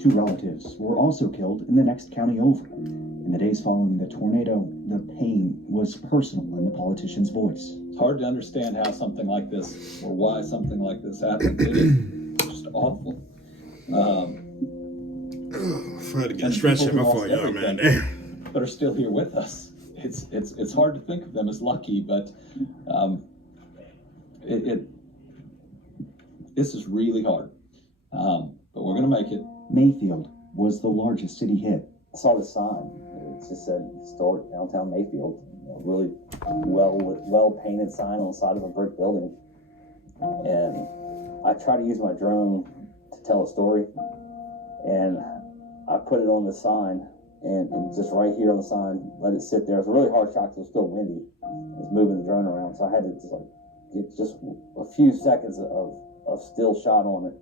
2 relatives were also killed in the next county over. In the days following the tornado, the pain was personal in the politician's voice. It's hard to understand how something like this, or why something like this happened. It is just awful. Try to get stretching my phone, y'all, man. But are still here with us. It's hard to think of them as lucky, but this is really hard. But we're gonna make it. Mayfield was the largest city hit. I saw the sign. It just said historic downtown Mayfield. Really well painted sign on the side of a brick building. And I tried to use my drone to tell a story, and I put it on the sign, and just right here on the sign, let it sit there. It was a really hard shot because it was still windy. I was moving the drone around, so I had to just get just a few seconds of still shot on it.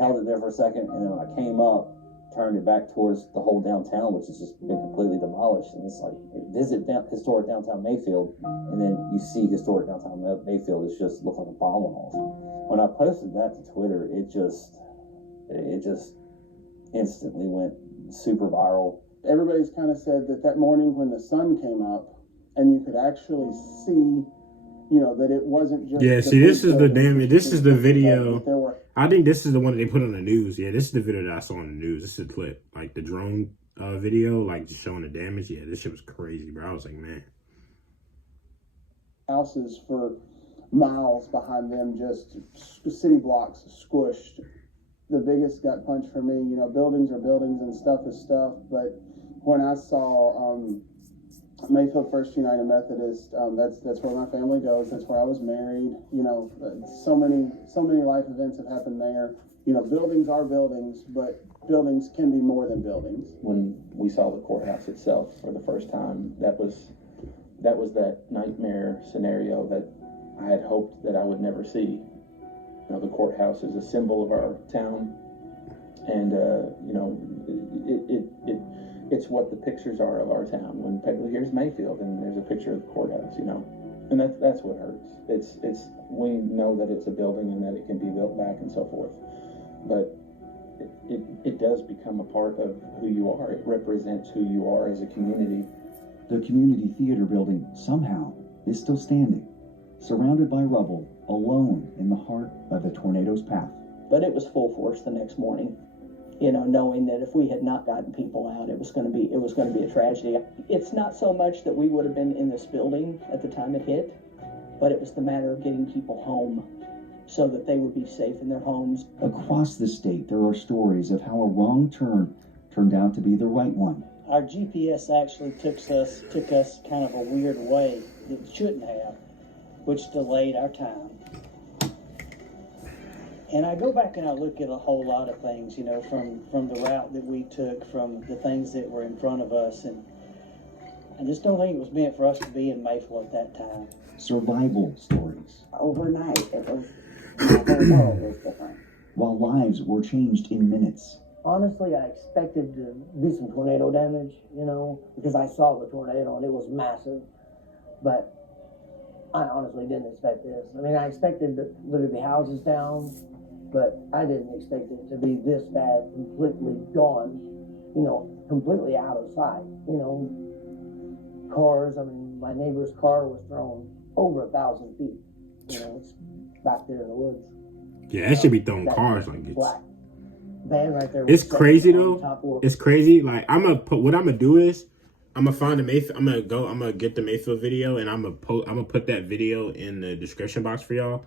Held it there for a second, and then when I came up, turned it back towards the whole downtown, which has just been completely demolished. And it's like, visit historic downtown Mayfield, and then you see historic downtown Mayfield. It's just looked like a bomb went off. When I posted that to Twitter, it just instantly went super viral. Everybody's kind of said that morning when the sun came up, and you could actually see, that it wasn't just. Yeah, see, this is the video. I think this is the one that they put on the news. Yeah, this is the video that I saw on the news. This is a clip. Like the drone video, like just showing the damage. Yeah, this shit was crazy, bro. I was like, man. Houses for miles behind them, just city blocks squished. The biggest gut punch for me, you know, buildings are buildings and stuff is stuff, but when I saw Mayfield First United Methodist, that's where my family goes. That's where I was married. You know, so many life events have happened there. You know, buildings are buildings, but buildings can be more than buildings. When we saw the courthouse itself for the first time, that was that nightmare scenario that I had hoped that I would never see. You know, the courthouse is a symbol of our town, and you know, it's what the pictures are of our town. When here's Mayfield, and there's a picture of the courthouse, you know, and that's what hurts. It's we know that it's a building and that it can be built back and so forth, but it does become a part of who you are. It represents who you are as a community. The community theater building somehow is still standing, surrounded by rubble, alone in the heart of the tornado's path. But it was full force the next morning, you know, knowing that if we had not gotten people out, it was going to be a tragedy. It's not so much that we would have been in this building at the time it hit, but it was the matter of getting people home so that they would be safe in their homes. Across the state, there are stories of how a wrong turn turned out to be the right one. Our GPS actually took us kind of a weird way that it shouldn't have, which delayed our time. And I go back and I look at a whole lot of things, you know, from the route that we took, from the things that were in front of us, and I just don't think it was meant for us to be in Mayfield at that time. Survival stories. Overnight, it was, the whole world was different. While lives were changed in minutes. Honestly, I expected to be some tornado damage, you know, because I saw the tornado and it was massive. But I honestly didn't expect this. I mean, I expected that there would be houses down, but I didn't expect it to be this bad, completely gone, you know, completely out of sight. You know, cars, I mean, my neighbor's car was thrown over 1,000 feet. You know, it's back there in the woods. Yeah, that should be throwing cars like it's. Black van right there. It's crazy though. It's crazy. Like what I'm gonna do is I'm gonna find the Mayfield. I'm gonna get the Mayfield video and I'm gonna put that video in the description box for y'all.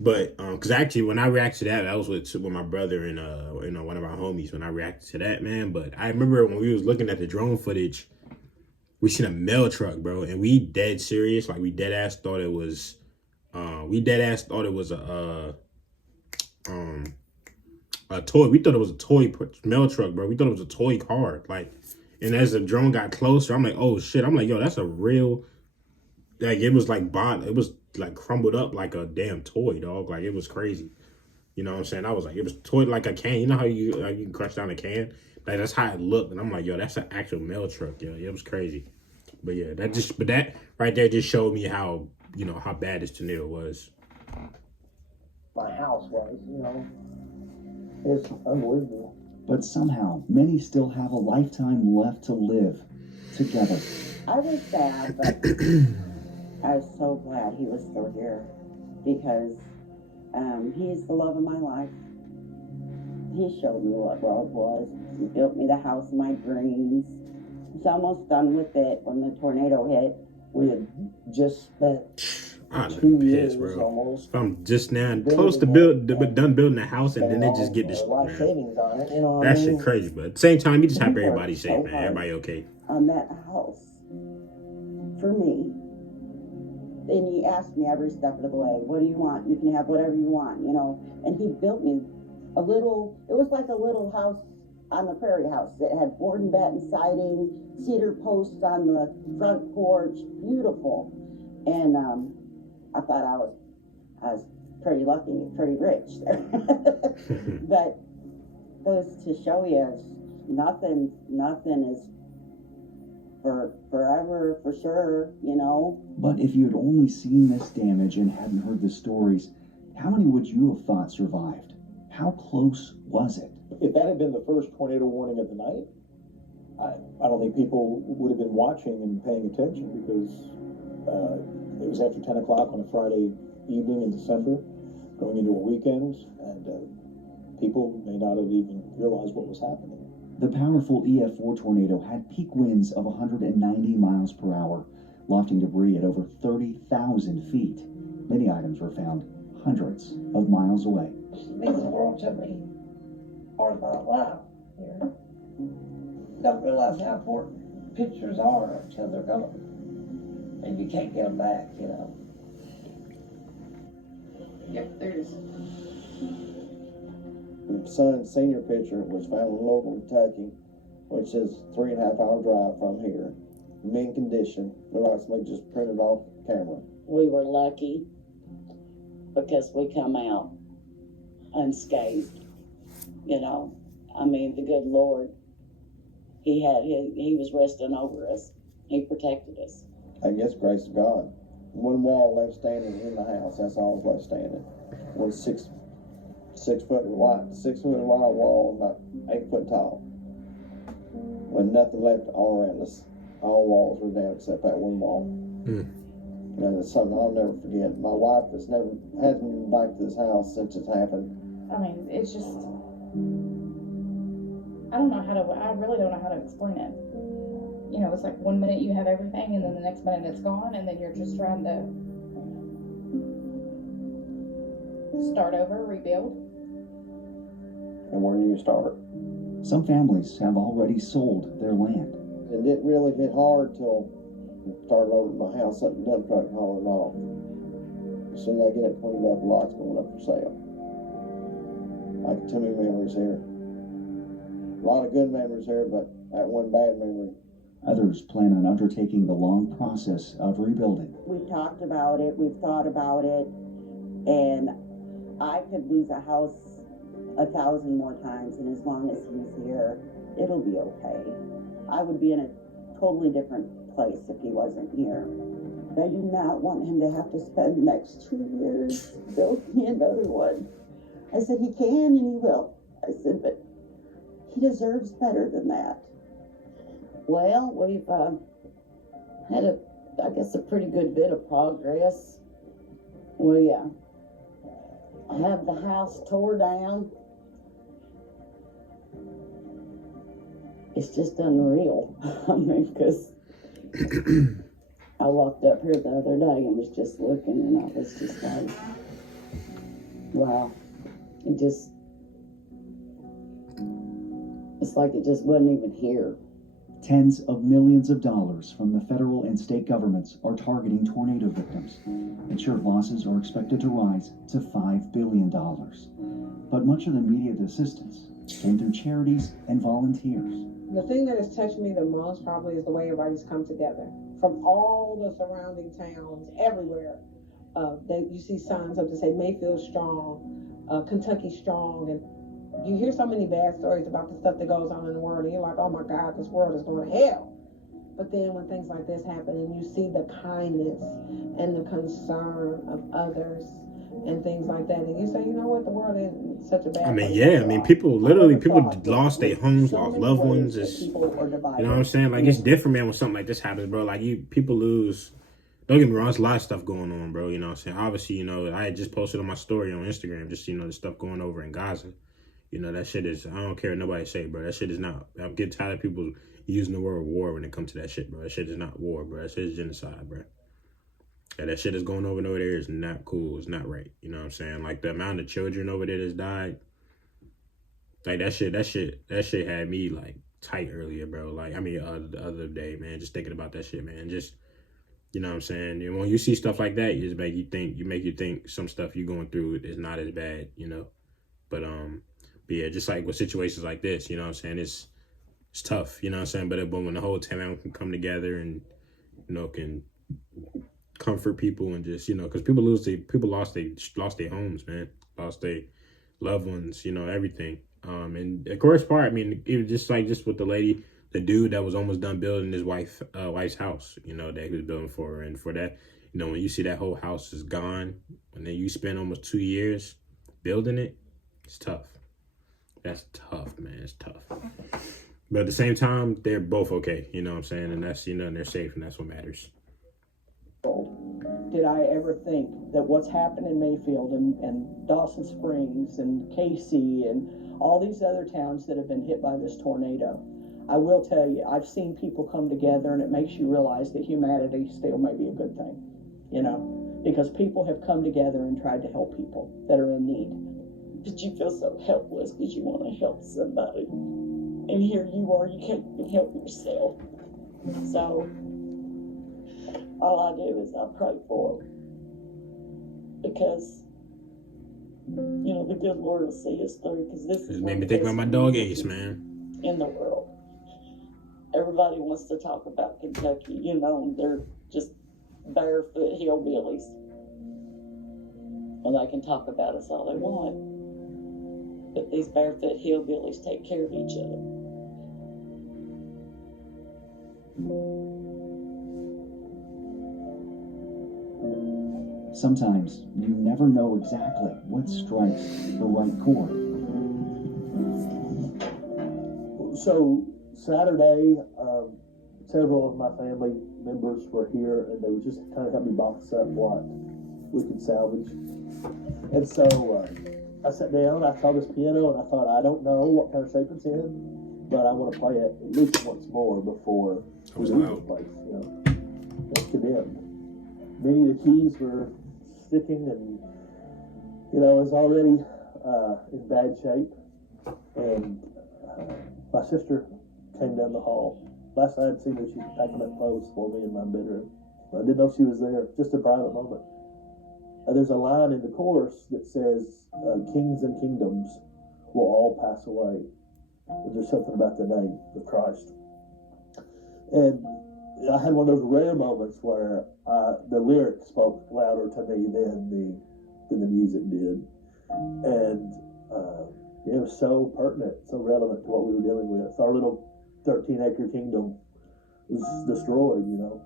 But because actually when I reacted to that was with my brother and you know, one of our homies when I reacted to that, man. But I remember when we was looking at the drone footage, we seen a mail truck, bro, and we dead serious, like we dead ass thought it was a toy. We thought it was a toy mail truck, bro. We thought it was a toy car. Like, and as the drone got closer, I'm like, oh shit. I'm like, yo, that's a real, like, it was like crumbled up like a damn toy, dog. Like, it was crazy. You know what I'm saying? I was like, it was toy like a can. You know how you can crush down a can? Like, that's how it looked. And I'm like, yo, that's an actual mail truck, yo. It was crazy. But yeah, that right there just showed me how, you know, how bad this tornado was. My house was, you know. It's unbelievable. But somehow, many still have a lifetime left to live together. I was sad, but I was so glad he was still here because he's the love of my life. He showed me what love was. He built me the house of my dreams. I was almost done with it when the tornado hit. We had just spent I'm 2 pissed, years bro. almost. If I'm just now close to done building a house and then they just get this. Life savings on it, you know what That I mean? shit crazy, but at the same time, you just hope everybody's safe, man. Everybody okay. On that house, for me, and he asked me every step of the way, what do you want? You can have whatever you want, you know. And he built me a little, it was like a little house on the prairie house. It had board and batten siding, cedar posts on the front porch, beautiful. And I thought I was pretty lucky, pretty rich there. But goes to show you, nothing is for forever, for sure, you know. But if you had only seen this damage and hadn't heard the stories, how many would you have thought survived? How close was it? If that had been the first tornado warning of the night, I don't think people would have been watching and paying attention because it was after 10 o'clock on a Friday evening in December, going into a weekend, and people may not have even realized what was happening. The powerful EF4 tornado had peak winds of 190 miles per hour, lofting debris at over 30,000 feet. Many items were found hundreds of miles away. It means the world to me, or my life here. Don't realize how important pictures are until they're gone. And you can't get them back, you know. Yep, there it is. My son's senior picture was found in Louisville, Kentucky, which is 3.5 hour drive from here. Mint condition. Looked like somebody just printed off camera. We were lucky because we come out unscathed. You know, I mean, the good Lord, he was resting over us. He protected us. I guess grace of God. One wall left standing in the house. That's all was left standing. One 6 foot wide wall, about 8 foot tall. With nothing left all around us. All walls were down except that one wall. And it's something I'll never forget. My wife hasn't been back to this house since it's happened. I mean, it's just, I really don't know how to explain it. You know, it's like 1 minute you have everything and then the next minute it's gone and then you're just trying to start over, rebuild. And where do you start? Some families have already sold their land. It didn't really hit hard till we started over at my house up in dump truck hauling off. As soon as I get it cleaned up, lots going up for sale. Like too many memories here. A lot of good memories here, but that one bad memory. Others plan on undertaking the long process of rebuilding. We've talked about it, we've thought about it, and I could lose a house 1,000 more times, and as long as he's here, it'll be okay. I would be in a totally different place if he wasn't here. I do not want him to have to spend the next 2 years building another one. I said he can and he will. I said, but he deserves better than that. Well, we've had a pretty good bit of progress. We have the house tore down. It's just unreal. I mean, because I walked up here the other day and was just looking, and I was just like, wow. It's like it just wasn't even here. Tens of millions of dollars from the federal and state governments are targeting tornado victims. Insured losses are expected to rise to $5 billion. But much of the immediate assistance came through charities and volunteers. The thing that has touched me the most probably is the way everybody's come together. From all the surrounding towns, everywhere. You see signs up to say Mayfield strong, Kentucky strong, and you hear so many bad stories about the stuff that goes on in the world, and you're like, oh my God, this world is going to hell. But then when things like this happen and you see the kindness and the concern of others and things like that, and you say, you know what, the world isn't such a bad place. People lost their homes, lost loved ones. You know what I'm saying? Like, it's different, man, when something like this happens, bro. Like, people lose. Don't get me wrong, there's a lot of stuff going on, bro. You know what I'm saying? Obviously, I had just posted on my story on Instagram, just, the stuff going over in Gaza. That shit is, I don't care what nobody say, bro. That shit is not, I'm getting tired of people using the word war when it comes to that shit, bro. That shit is not war, bro. That shit is genocide, bro. And that shit is going over there is not cool. It's not right. You know what I'm saying? Like, the amount of children over there that's died, like, that shit had me, like, tight earlier, bro. Like, the other day, man, just thinking about that shit, man. Just, you know what I'm saying? And when you see stuff like that, it make you think some stuff you're going through is not as bad, But yeah, just like with situations like this, you know what I'm saying? It's tough, you know what I'm saying? But when the whole town can come together and, can comfort people and just, because people lost their homes, man, lost their loved ones, everything. And of course, it was just with the dude that was almost done building his wife's house, that he was building for her. And for that, when you see that whole house is gone, and then you spend almost 2 years building it, it's tough. That's tough, man. It's tough. But at the same time, they're both okay. You know what I'm saying? And that's, and they're safe, and that's what matters. Did I ever think that what's happened in Mayfield and Dawson Springs and Casey and all these other towns that have been hit by this tornado. I will tell you, I've seen people come together, and it makes you realize that humanity still may be a good thing, you know, because people have come together and tried to help people that are in need. But you feel so helpless because you want to help somebody. And here you are, you can't even help yourself. So, all I do is I pray for them. Because, you know, the good Lord will see us through. Because this is made me think about my dog Ace, man. In the world. Everybody wants to talk about Kentucky, you know, they're just barefoot hillbillies. Well, they can talk about us all they want, but these barefoot hillbillies take care of each other. Sometimes you never know exactly what strikes the right chord. So Saturday, several of my family members were here, and they would just kind of help me box up what we could salvage. And so I sat down, I saw this piano, and I thought, I don't know what kind of shape it's in, but I want to play it at least once more before we leave this place. You know, it's condemned. Many of the keys were sticking, and you know, it's already in bad shape. And my sister came down the hall. Last I had seen her, she was packing up clothes for me in my bedroom. I didn't know she was there. Just a private moment. There's a line in the chorus that says, kings and kingdoms will all pass away. But there's something about the name of Christ. And I had one of those rare moments where the lyrics spoke louder to me than the music did. And it was so pertinent, so relevant to what we were dealing with. Our little 13-acre kingdom was destroyed, you know.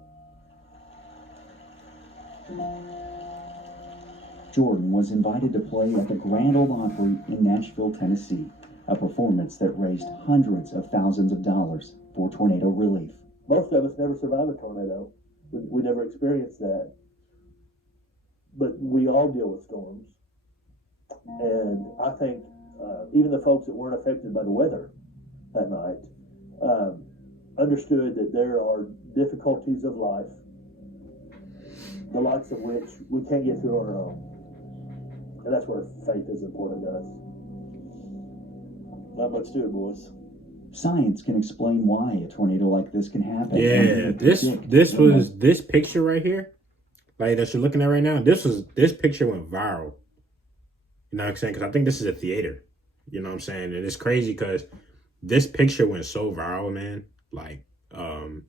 Jordan was invited to play at the Grand Ole Opry in Nashville, Tennessee, a performance that raised hundreds of thousands of dollars for tornado relief. Most of us never survived a tornado. We never experienced that. But we all deal with storms. And I think even the folks that weren't affected by the weather that night understood that there are difficulties of life, the likes of which we can't get through on our own. And that's where faith is important to us. Not much to it, boys. Science can explain why a tornado like this can happen. Yeah, this picture right here, like that you're looking at right now, this picture went viral. You know what I'm saying? Because I think this is a theater. You know what I'm saying? And it's crazy because this picture went so viral, man. Like on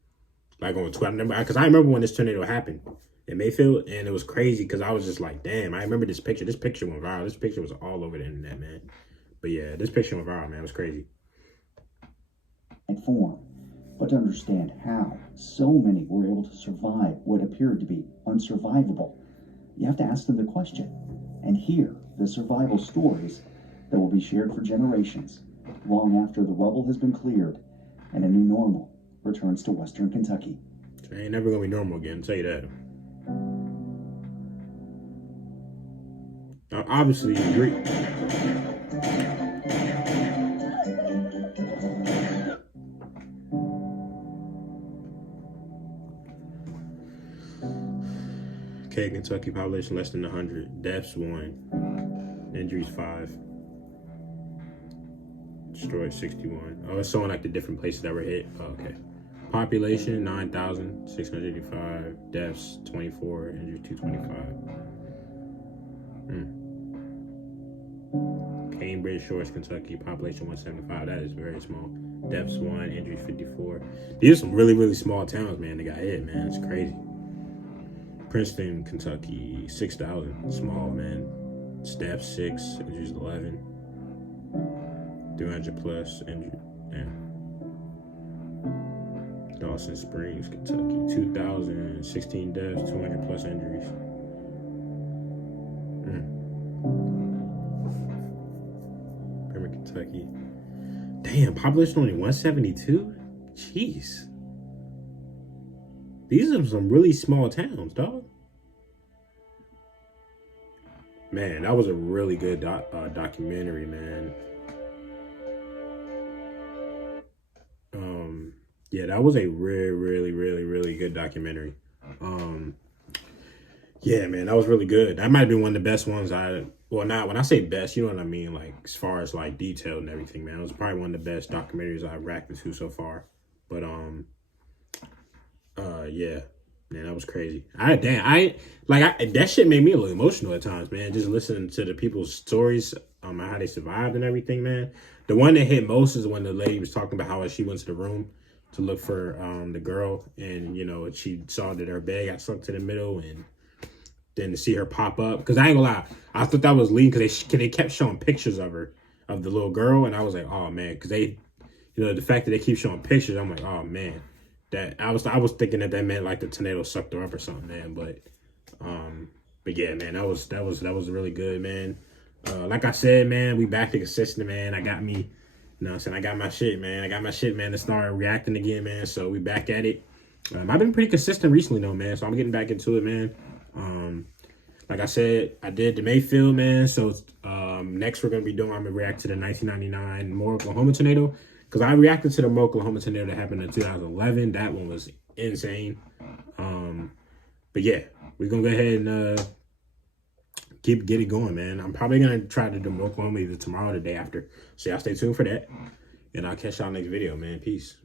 Twitter. Because I remember when this tornado happened in Mayfield, and it was crazy because I was just like, damn, I remember this picture. This picture went viral. This picture was all over the internet, man. But yeah, this picture went viral, man. It was crazy. Form, but to understand how so many were able to survive what appeared to be unsurvivable, you have to ask them the question and hear the survival stories that will be shared for generations long after the rubble has been cleared and a new normal returns to Western Kentucky. It ain't never gonna be normal again, I'll tell you that. Now, obviously, you agree. Okay, Kentucky population less than 100. Deaths 1. Injuries 5. Destroyed 61. Oh, it's showing like the different places that were hit. Oh, okay. Population 9,685. Deaths 24. Injuries 225. Cambridge Shores, Kentucky. Population 175. That is very small. Deaths 1. Injuries 54. These are some really, really small towns, man, that got hit, man. It's crazy. Princeton, Kentucky, 6,000. Small, man. Deaths 6, injuries 11. 300 plus injured. Yeah. Dawson Springs, Kentucky, 2,016 deaths, 200 plus injuries. Bremer, Kentucky. Damn, population only 172? Jeez. These are some really small towns, dog. Man, that was a really good documentary, man. Yeah, that was a really good documentary. Yeah, man, that was really good. That might have been one of the best ones well, not when I say best, you know what I mean, like as far as like detail and everything, man. It was probably one of the best documentaries I've reacted to so far. But yeah, man, that was crazy. That shit made me a little emotional at times, man. Just listening to the people's stories, how they survived and everything, man. The one that hit most is when the lady was talking about how she went to the room to look for the girl, and you know, she saw that her bed got stuck to the middle, and then to see her pop up, because I ain't gonna lie, I thought that was leading because they kept showing pictures of her, of the little girl, and I was like, oh man, because they, you know, the fact that they keep showing pictures, I'm like, oh man, that I was thinking that meant like the tornado sucked her up or something, man. But yeah, man, that was really good, man. Like I said, man, we back to consistent, man. I got me, you know what I'm saying, I got my shit, man, to start reacting again, man. So we back at it. I've been pretty consistent recently though, man, so I'm getting back into it, man. Like I said, I did the Mayfield, man. So next I'm gonna react to the 1999 Moore, Oklahoma tornado, because I reacted to the Moore, Oklahoma tornado that happened in 2011. That one was insane. But yeah, we're gonna go ahead and get it going, man. I'm probably gonna try to do Oklahoma either tomorrow or the day after. So y'all stay tuned for that, and I'll catch y'all next video, man. Peace.